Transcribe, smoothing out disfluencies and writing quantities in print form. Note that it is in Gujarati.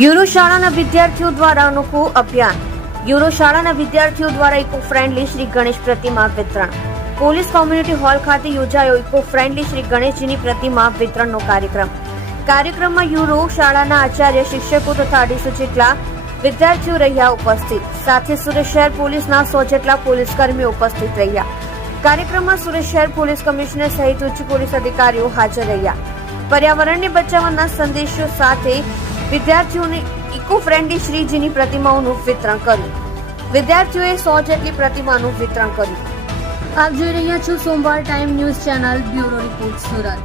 યુરો શાળાના વિદ્યાર્થીઓ દ્વારા અનોખું અભિયાન. યુરો શાળાના વિદ્યાર્થીઓ દ્વારા ઇકો ફ્રેન્ડલી શ્રી ગણેશ પ્રતિમા વિતરણ. પોલીસ કોમ્યુનિટી હોલ ખાતે યોજાયો ઇકો ફ્રેન્ડલી શ્રી ગણેશજીની પ્રતિમા વિતરણનો કાર્યક્રમ. કાર્યક્રમમાં યુરો શાળાના આચાર્ય, શિક્ષકો તથા 250 જેટલા વિદ્યાર્થીઓ રહ્યા ઉપસ્થિત. સાથે સુરત શહેર પોલીસના 100 જેટલા પોલીસ કર્મીઓ ઉપસ્થિત રહ્યા. કાર્યક્રમમાં સુરત શહેર પોલીસ કમિશનર સહિત ઉચ્ચ પોલીસ અધિકારીઓ હાજર રહ્યા. પર્યાવરણને બચાવવાના સંદેશો સાથે વિદ્યાર્થીઓને ઇકો ફ્રેન્ડલી શ્રીજીની પ્રતિમાઓનું વિતરણ કર્યું. વિદ્યાર્થીઓએ 100 જેટલી પ્રતિમાનું વિતરણ કર્યું. આપ જોઈ રહ્યા છો સોમવાર time news channel, bureau report Surat.